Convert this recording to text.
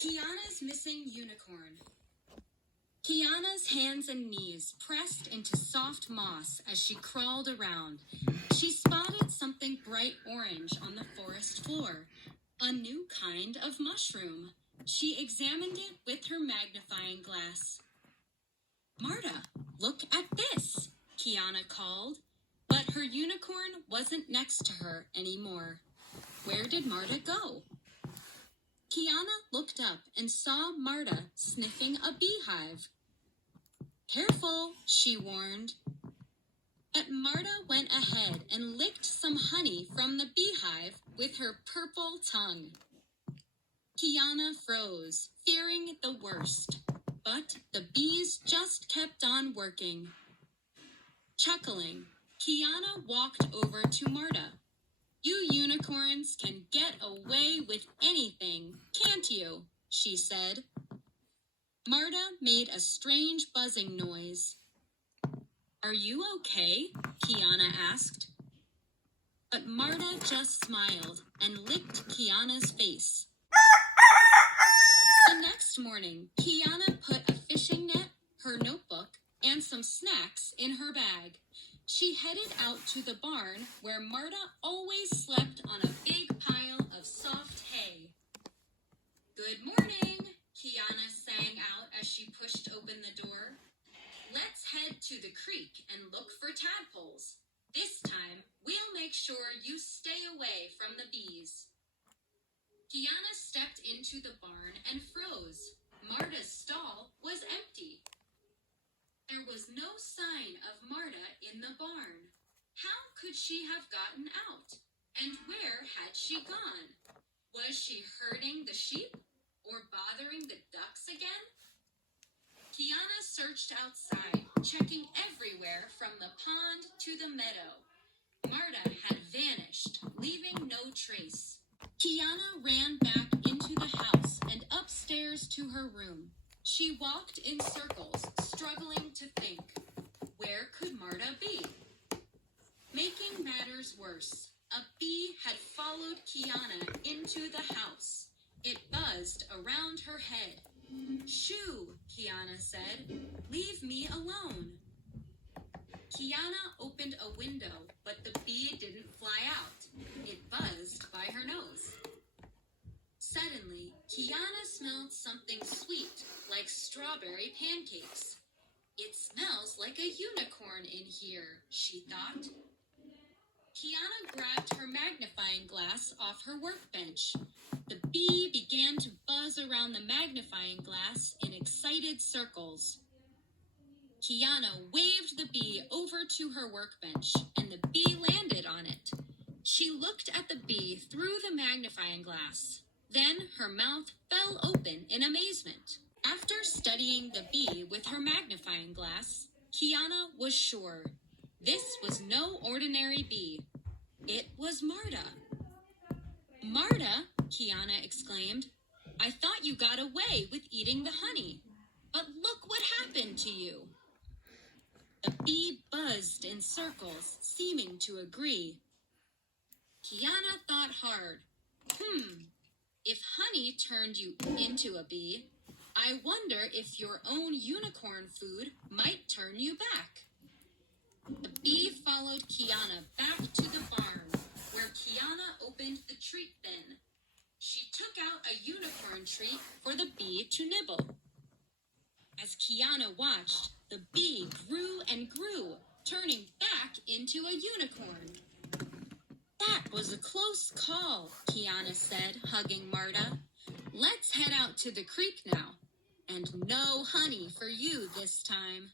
Kiana's missing unicorn. Kiana's hands and knees pressed into soft moss as she crawled around. She spotted something bright orange on the forest floor, a new kind of mushroom. She examined it with her magnifying glass. "Marta, look at this," Kiana called. But her unicorn wasn't next to her anymore. Where did Marta go? Kiana looked up and saw Marta sniffing a beehive. "Careful," she warned. But Marta went ahead and licked some honey from the beehive with her purple tongue. Kiana froze, fearing the worst. But the bees just kept on working. Chuckling, Kiana walked over to Marta. "You unicorns can get away with anything, can't you?" she said. Marta made a strange buzzing noise. "Are you okay?" Kiana asked. But Marta just smiled and licked Kiana's face. The next morning, Kiana put a fishing net, her notebook, and some snacks in her bag. She headed out to the barn where Marta always slept on a big pile of soft hay. "Good morning," Kiana sang out as she pushed open the door. "Let's head to the creek and look for tadpoles. This time, we'll make sure you stay away from the bees." Kiana stepped into the barn and froze. Marta's stall was empty. There was no sign of Marta in the barn. How could she have gotten out? And where had she gone? Was she herding the sheep or bothering the ducks again? Kiana searched outside, checking everywhere from the pond to the meadow. Marta had vanished, leaving no trace. Kiana ran back into the house and upstairs to her room. She walked in circles, struggling to think. Where could Marta be? Making matters worse, a bee had followed Kiana into the house. It buzzed around her head. "Shoo," Kiana said. "Leave me alone." Kiana opened a window, but the bee didn't fly out. It buzzed by her nose. Suddenly, Kiana smelled something sweet, like strawberry pancakes. "It smells like a unicorn in here," she thought. Kiana grabbed her magnifying glass off her workbench. The bee began to buzz around the magnifying glass in excited circles. Kiana waved the bee over to her workbench, and the bee landed on it. She looked at the bee through the magnifying glass. Then her mouth fell open in amazement. After studying the bee with her magnifying glass, Kiana was sure. This was no ordinary bee. It was Marta. "Marta," Kiana exclaimed, "I thought you got away with eating the honey. But look what happened to you." The bee buzzed in circles, seeming to agree. Kiana thought hard. If honey turned you into a bee, I wonder if your own unicorn food might turn you back. The bee followed Kiana back to the barn, where Kiana opened the treat bin. She took out a unicorn treat for the bee to nibble. As Kiana watched, the bee grew and grew, turning back into a unicorn. "That was a close call," Kiana said, hugging Marta. "Let's head out to the creek now. And no honey for you this time."